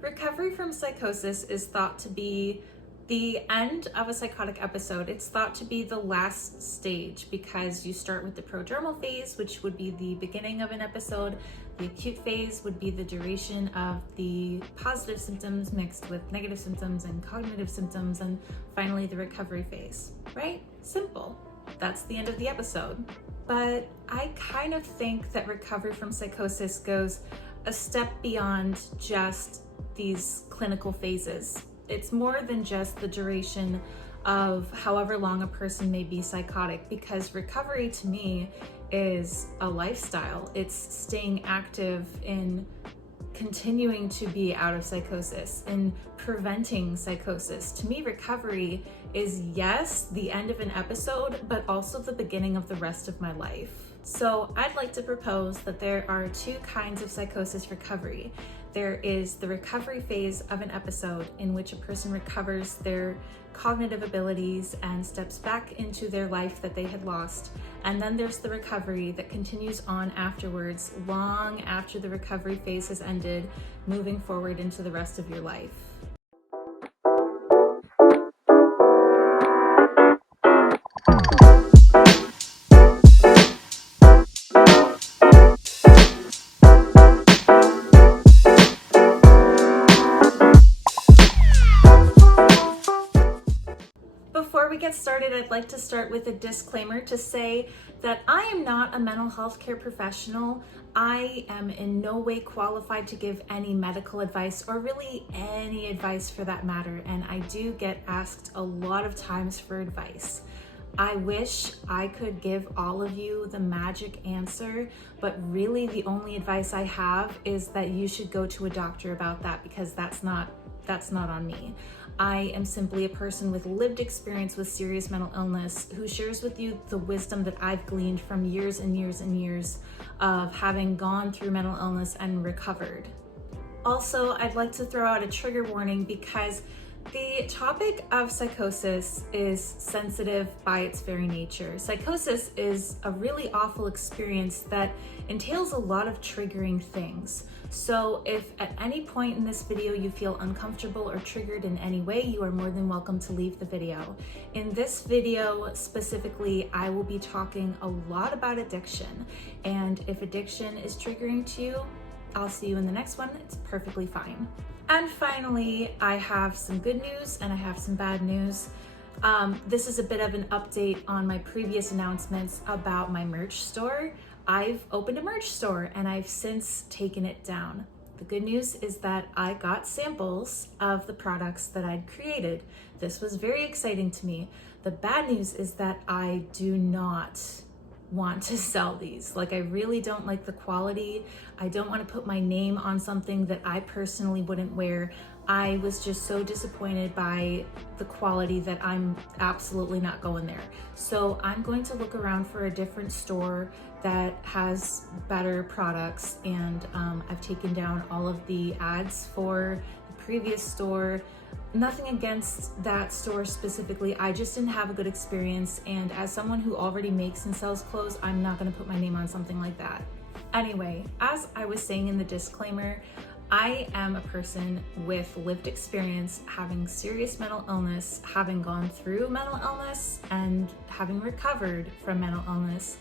Recovery from psychosis is thought to be the end of a psychotic episode. It's thought to be the last stage because you start with the prodromal phase, which would be the beginning of an episode. The acute phase would be the duration of the positive symptoms mixed with negative symptoms and cognitive symptoms, and finally the recovery phase, right? Simple. That's the end of the episode. But I kind of think that recovery from psychosis goes a step beyond just these clinical phases. It's more than just the duration of however long a person may be psychotic, because recovery to me is a lifestyle. It's staying active in continuing to be out of psychosis and preventing psychosis. To me, recovery is, yes, the end of an episode, but also the beginning of the rest of my life. So I'd like to propose that there are two kinds of psychosis recovery. There is the recovery phase of an episode in which a person recovers their cognitive abilities and steps back into their life that they had lost. And then there's the recovery that continues on afterwards, long after the recovery phase has ended, moving forward into the rest of your life. Before we get started, I'd like to start with a disclaimer to say that I am not a mental health care professional. I am in no way qualified to give any medical advice, or really any advice for that matter, and I do get asked a lot of times for advice. I wish I could give all of you the magic answer, but really the only advice I have is that you should go to a doctor about that, because that's not on me. I am simply a person with lived experience with serious mental illness who shares with you the wisdom that I've gleaned from years and years and years of having gone through mental illness and recovered. Also, I'd like to throw out a trigger warning because the topic of psychosis is sensitive by its very nature. Psychosis is a really awful experience that entails a lot of triggering things. So if at any point in this video you feel uncomfortable or triggered in any way, you are more than welcome to leave the video. In this video specifically, I will be talking a lot about addiction. And if addiction is triggering to you, I'll see you in the next one. It's perfectly fine. And finally, I have some good news and I have some bad news. This is a bit of an update on my previous announcements about my merch store. I've opened a merch store and I've since taken it down. The good news is that I got samples of the products that I'd created. This was very exciting to me. The bad news is that I do not want to sell these. Like, I really don't like the quality. I don't want to put my name on something that I personally wouldn't wear. I was just so disappointed by the quality that I'm absolutely not going there. So I'm going to look around for a different store that has better products, and I've taken down all of the ads for the previous store. Nothing against that store specifically, I just didn't have a good experience, and as someone who already makes and sells clothes, I'm not going to put my name on something like that. Anyway, as I was saying in the disclaimer, I am a person with lived experience, having serious mental illness, having gone through mental illness, and having recovered from mental illness.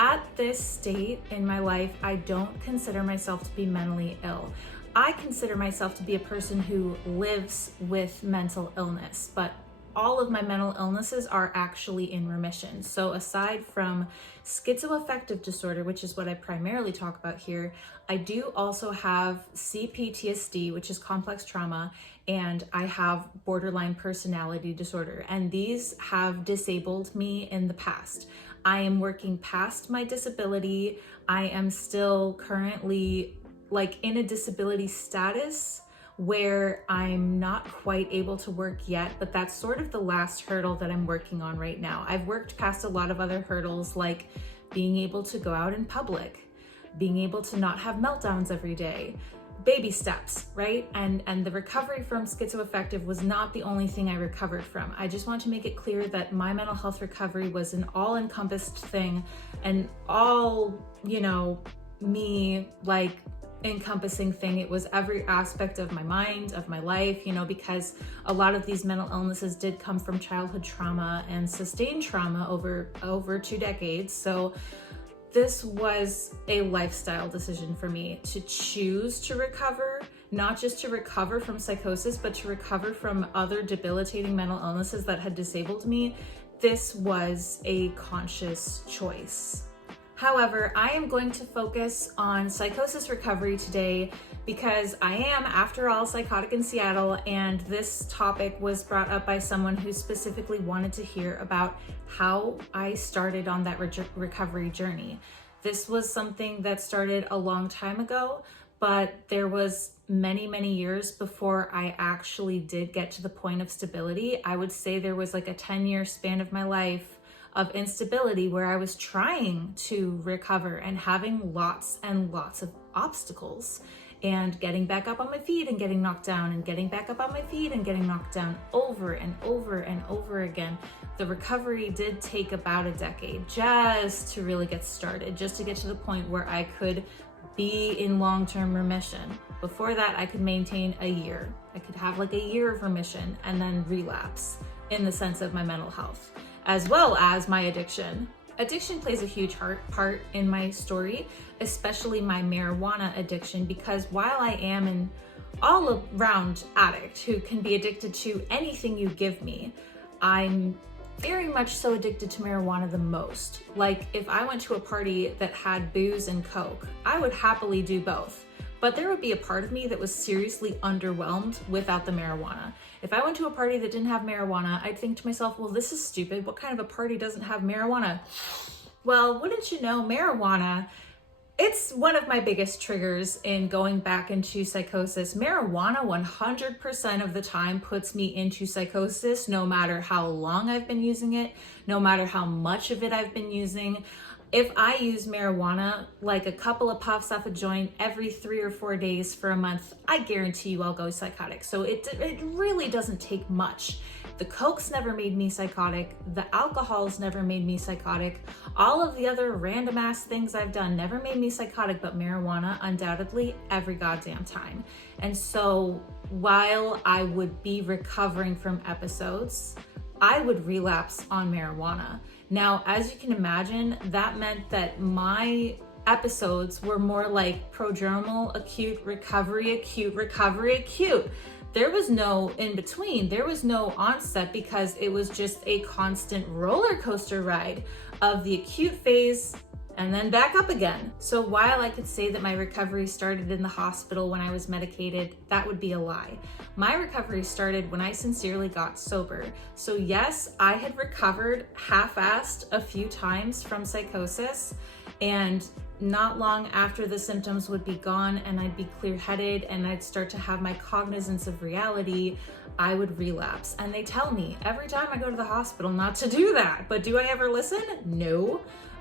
At this state in my life, I don't consider myself to be mentally ill. I consider myself to be a person who lives with mental illness, but all of my mental illnesses are actually in remission. So aside from schizoaffective disorder, which is what I primarily talk about here, I do also have CPTSD, which is complex trauma, and I have borderline personality disorder, and these have disabled me in the past. I am working past my disability. I am still currently in a disability status where I'm not quite able to work yet, but that's sort of the last hurdle that I'm working on right now. I've worked past a lot of other hurdles, like being able to go out in public, being able to not have meltdowns every day, baby steps, right? And the recovery from schizoaffective was not the only thing I recovered from. I just want to make it clear that my mental health recovery was an all-encompassed thing, and all, me, encompassing thing. It was every aspect of my mind, of my life, because a lot of these mental illnesses did come from childhood trauma and sustained trauma over 2 decades. So this was a lifestyle decision for me to choose to recover, not just to recover from psychosis, but to recover from other debilitating mental illnesses that had disabled me. This was a conscious choice. However, I am going to focus on psychosis recovery today because I am, after all, psychotic in Seattle, and this topic was brought up by someone who specifically wanted to hear about how I started on that recovery journey. This was something that started a long time ago, but there was many years before I actually did get to the point of stability. I would say there was like a 10-year span of my life of instability where I was trying to recover and having lots and lots of obstacles and getting back up on my feet and getting knocked down and getting back up on my feet and getting knocked down over and over and over again. The recovery did take about a decade just to really get started, just to get to the point where I could be in long-term remission. Before that, I could maintain a year. I could have like a year of remission and then relapse in the sense of my mental health, as well as my addiction. Addiction plays a huge part in my story, especially my marijuana addiction, because while I am an all-around addict who can be addicted to anything you give me, I'm very much so addicted to marijuana the most. Like if I went to a party that had booze and coke, I would happily do both. But there would be a part of me that was seriously underwhelmed without the marijuana. If I went to a party that didn't have marijuana, I'd think to myself, well, this is stupid. What kind of a party doesn't have marijuana? Well, wouldn't you know, marijuana, it's one of my biggest triggers in going back into psychosis. Marijuana 100% of the time puts me into psychosis, no matter how long I've been using it, no matter how much of it I've been using. If I use marijuana, like a couple of puffs off a joint every 3 or 4 days for a month, I guarantee you I'll go psychotic. So it really doesn't take much. The coke's never made me psychotic. The alcohol's never made me psychotic. All of the other random ass things I've done never made me psychotic, but marijuana undoubtedly every goddamn time. And so while I would be recovering from episodes, I would relapse on marijuana. Now, as you can imagine, that meant that my episodes were more like prodromal, acute, recovery, acute, recovery, acute. There was no in between. There was no onset because it was just a constant roller coaster ride of the acute phase and then back up again. So while I could say that my recovery started in the hospital when I was medicated, that would be a lie. My recovery started when I sincerely got sober. So yes, I had recovered half-assed a few times from psychosis, and not long after the symptoms would be gone and I'd be clear-headed and I'd start to have my cognizance of reality, I would relapse. And they tell me every time I go to the hospital not to do that, but do I ever listen? No.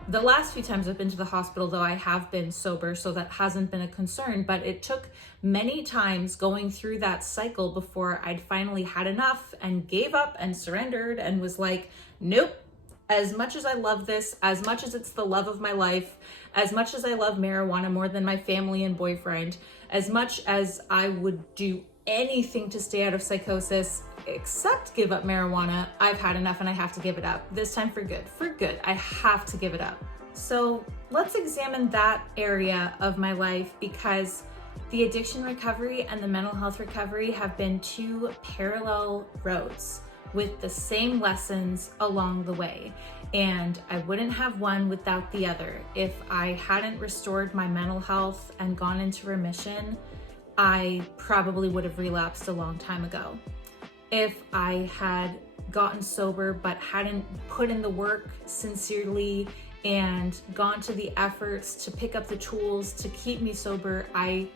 The last few times I've been to the hospital, though, I have been sober, so that hasn't been a concern, but it took many times going through that cycle before I'd finally had enough and gave up and surrendered and was like, nope, as much as I love this, as much as it's the love of my life, as much as I love marijuana more than my family and boyfriend, as much as I would do anything to stay out of psychosis, except give up marijuana, I've had enough and I have to give it up. This time for good. For good, I have to give it up. So let's examine that area of my life, because the addiction recovery and the mental health recovery have been two parallel roads with the same lessons along the way. And I wouldn't have one without the other. If I hadn't restored my mental health and gone into remission, I probably would have relapsed a long time ago. If I had gotten sober but hadn't put in the work sincerely and gone to the efforts to pick up the tools to keep me sober, I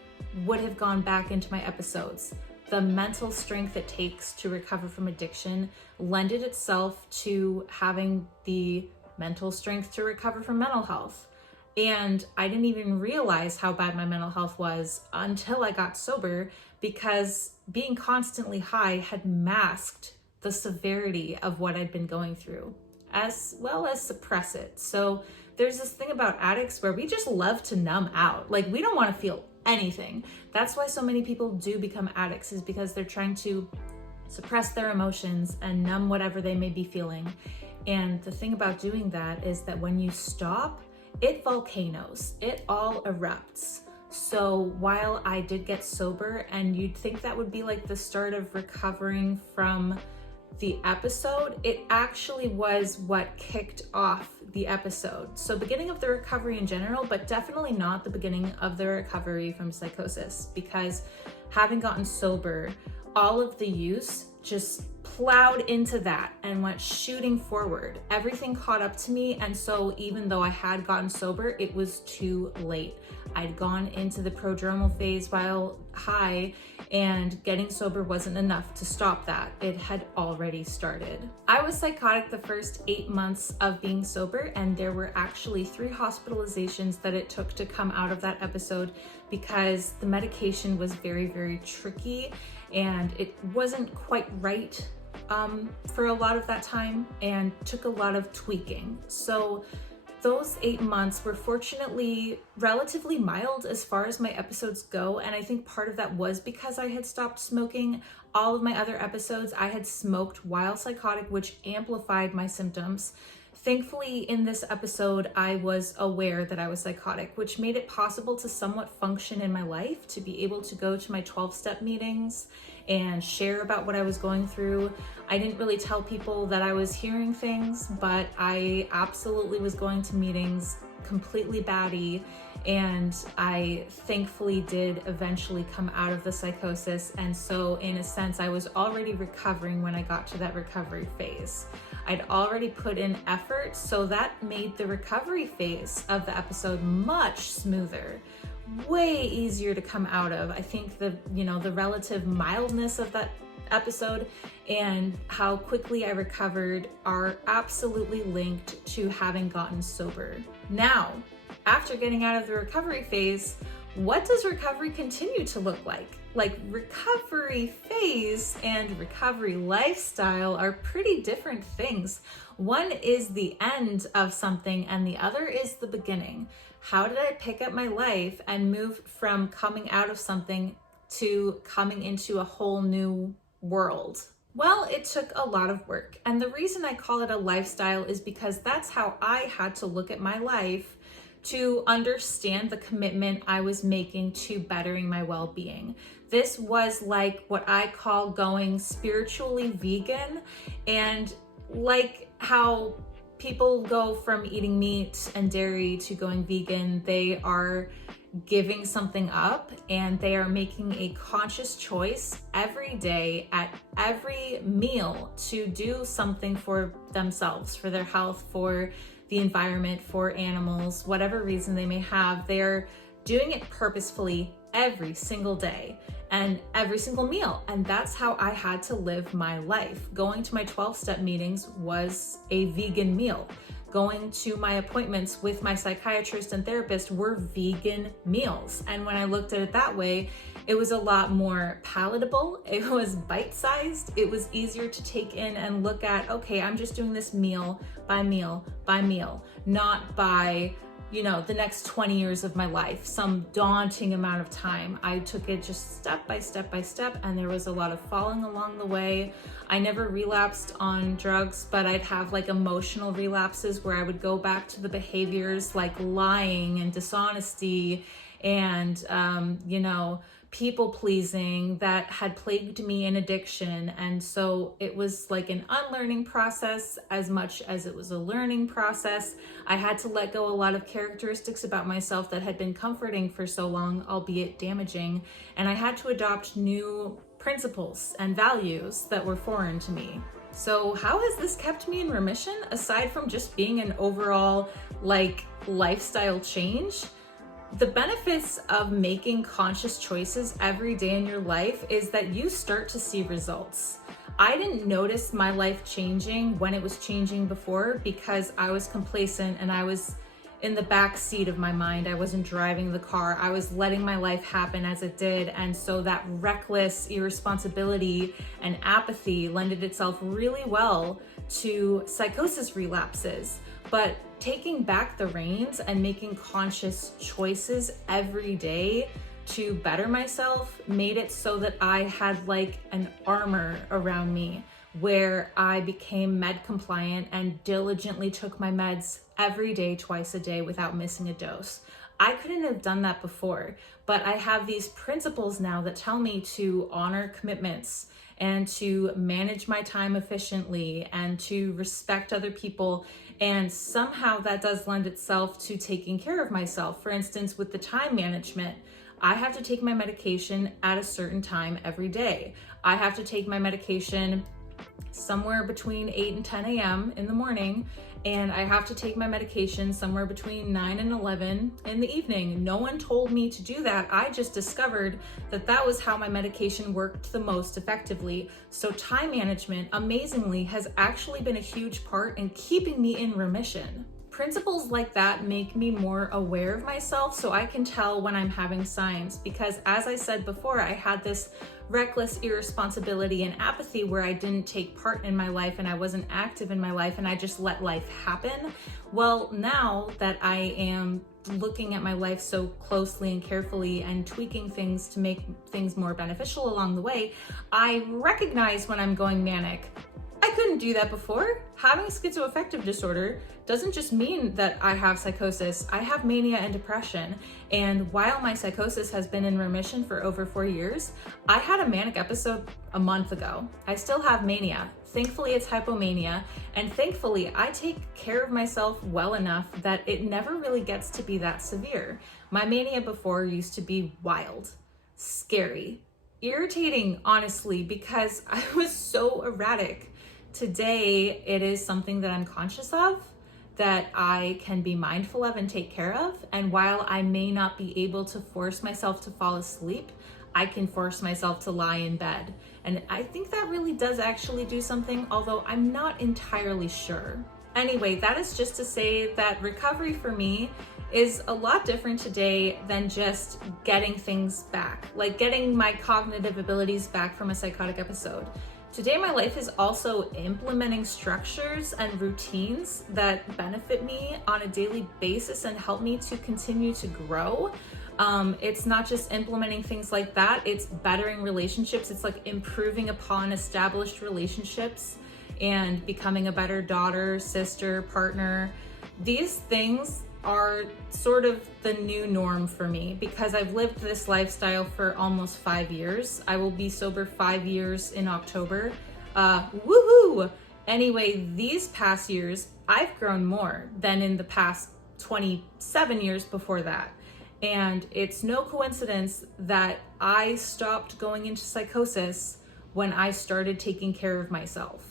would have gone back into my episodes. The mental strength it takes to recover from addiction lended itself to having the mental strength to recover from mental health. And I didn't even realize how bad my mental health was until I got sober, because being constantly high had masked the severity of what I'd been going through, as well as suppress it. So there's this thing about addicts where we just love to numb out. Like, we don't want to feel anything. That's why so many people do become addicts, is because they're trying to suppress their emotions and numb whatever they may be feeling. And the thing about doing that is that when you stop, it volcanoes, it all erupts. So while I did get sober, and you'd think that would be like the start of recovering from the episode, it actually was what kicked off the episode. So beginning of the recovery in general, but definitely not the beginning of the recovery from psychosis, because having gotten sober, all of the use just plowed into that and went shooting forward. Everything caught up to me, and so even though I had gotten sober, it was too late. I'd gone into the prodromal phase while high, and getting sober wasn't enough to stop that. It had already started. I was psychotic the first 8 months of being sober, and there were actually 3 hospitalizations that it took to come out of that episode, because the medication was very, very tricky and it wasn't quite right for a lot of that time, and took a lot of tweaking. So those 8 months were fortunately relatively mild as far as my episodes go, and I think part of that was because I had stopped smoking. All of my other episodes I had smoked while psychotic, which amplified my symptoms. Thankfully, in this episode, I was aware that I was psychotic, which made it possible to somewhat function in my life, to be able to go to my 12-step meetings and share about what I was going through. I didn't really tell people that I was hearing things, but I absolutely was going to meetings completely batty, and I thankfully did eventually come out of the psychosis. And so in a sense, I was already recovering when I got to that recovery phase. I'd already put in effort, so that made the recovery phase of the episode much smoother, way easier to come out of. I think the relative mildness of that episode and how quickly I recovered are absolutely linked to having gotten sober. Now, after getting out of the recovery phase, what does recovery continue to look like? Like, recovery phase and recovery lifestyle are pretty different things. One is the end of something and the other is the beginning. How did I pick up my life and move from coming out of something to coming into a whole new world? Well, it took a lot of work. And the reason I call it a lifestyle is because that's how I had to look at my life to understand the commitment I was making to bettering my well-being. This was like what I call going spiritually vegan, and like how people go from eating meat and dairy to going vegan, they are giving something up, and they are making a conscious choice every day at every meal to do something for themselves, for their health, for the environment, for animals, whatever reason they may have. They're doing it purposefully every single day and every single meal. And that's how I had to live my life. Going to my 12-step meetings was a vegan meal. Going to my appointments with my psychiatrist and therapist were vegan meals. And when I looked at it that way, it was a lot more palatable. It was bite-sized. It was easier to take in and look at, okay, I'm just doing this meal by meal by meal, not by, the next 20 years of my life, some daunting amount of time. I took it just step by step by step, and there was a lot of falling along the way. I never relapsed on drugs, but I'd have like emotional relapses where I would go back to the behaviors like lying and dishonesty and, people pleasing that had plagued me in addiction. And so it was like an unlearning process as much as it was a learning process. I had to let go a lot of characteristics about myself that had been comforting for so long, albeit damaging. And I had to adopt new principles and values that were foreign to me. So how has this kept me in remission, aside from just being an overall lifestyle change? The benefits of making conscious choices every day in your life is that you start to see results. I didn't notice my life changing when it was changing before because I was complacent and I was in the back seat of my mind. I wasn't driving the car. I was letting my life happen as it did. And so that reckless irresponsibility and apathy lended itself really well to psychosis relapses. But taking back the reins and making conscious choices every day to better myself made it so that I had like an armor around me where I became med compliant and diligently took my meds every day, twice a day without missing a dose. I couldn't have done that before, but I have these principles now that tell me to honor commitments and to manage my time efficiently and to respect other people. And somehow that does lend itself to taking care of myself. For instance, with the time management, I have to take my medication at a certain time every day. I have to take my medication somewhere between 8 and 10 a.m. in the morning, and I have to take my medication somewhere between 9 and 11 in the evening. No one told me to do that. I just discovered that that was how my medication worked the most effectively. So time management, amazingly, has actually been a huge part in keeping me in remission. Principles like that make me more aware of myself so I can tell when I'm having signs, because as I said before, I had this reckless irresponsibility and apathy where I didn't take part in my life and I wasn't active in my life and I just let life happen. Well, now that I am looking at my life so closely and carefully and tweaking things to make things more beneficial along the way, I recognize when I'm going manic. I couldn't do that before. Having schizoaffective disorder doesn't just mean that I have psychosis. I have mania and depression. And while my psychosis has been in remission for over 4 years, I had a manic episode a month ago. I still have mania. Thankfully, it's hypomania. And thankfully, I take care of myself well enough that it never really gets to be that severe. My mania before used to be wild, scary, irritating, honestly, because I was so erratic. Today, it is something that I'm conscious of, that I can be mindful of and take care of. And while I may not be able to force myself to fall asleep, I can force myself to lie in bed. And I think that really does actually do something, although I'm not entirely sure. Anyway, that is just to say that recovery for me is a lot different today than just getting things back, like getting my cognitive abilities back from a psychotic episode. Today, my life is also implementing structures and routines that benefit me on a daily basis and help me to continue to grow. It's not just implementing things like that, it's bettering relationships. It's like improving upon established relationships and becoming a better daughter, sister, partner. These things are sort of the new norm for me because I've lived this lifestyle for almost 5 years. I will be sober 5 years in October. Woohoo! Anyway, these past years, I've grown more than in the past 27 years before that. And it's no coincidence that I stopped going into psychosis when I started taking care of myself.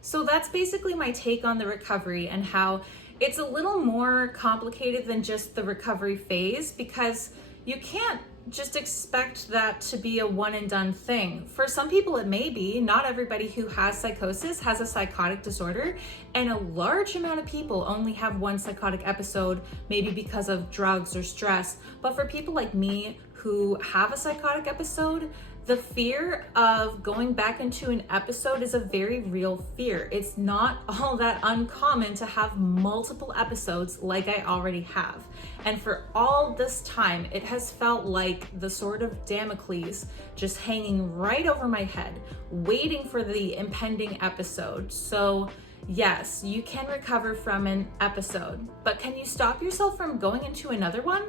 So that's basically my take on the recovery and how it's a little more complicated than just the recovery phase, because you can't just expect that to be a one and done thing. For some people it may be. Not everybody who has psychosis has a psychotic disorder, and a large amount of people only have one psychotic episode, maybe because of drugs or stress. But for people like me who have a psychotic episode, the fear of going back into an episode is a very real fear. It's not all that uncommon to have multiple episodes like I already have. And for all this time, it has felt like the sword of Damocles just hanging right over my head, waiting for the impending episode. So yes, you can recover from an episode, but can you stop yourself from going into another one?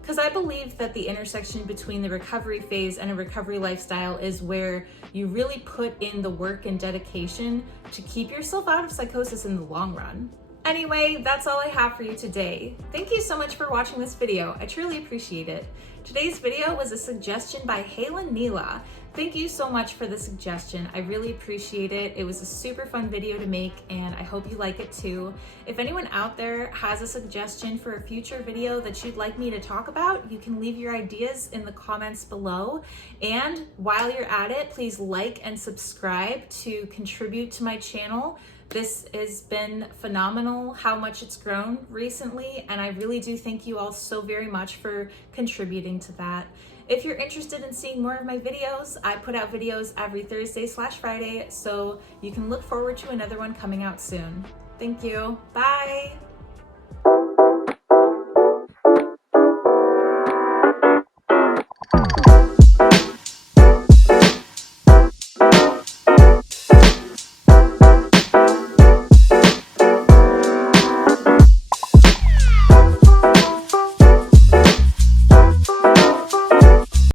Because I believe that the intersection between the recovery phase and a recovery lifestyle is where you really put in the work and dedication to keep yourself out of psychosis in the long run. Anyway, that's all I have for you today. Thank you so much for watching this video. I truly appreciate it. Today's video was a suggestion by Halen Neela. Thank you so much for the suggestion. I really appreciate it. It was a super fun video to make, and I hope you like it too. If anyone out there has a suggestion for a future video that you'd like me to talk about, you can leave your ideas in the comments below. And while you're at it, please like and subscribe to contribute to my channel. This has been phenomenal how much it's grown recently, and I really do thank you all so very much for contributing to that. If you're interested in seeing more of my videos, I put out videos every Thursday/Friday, so you can look forward to another one coming out soon. Thank you. Bye.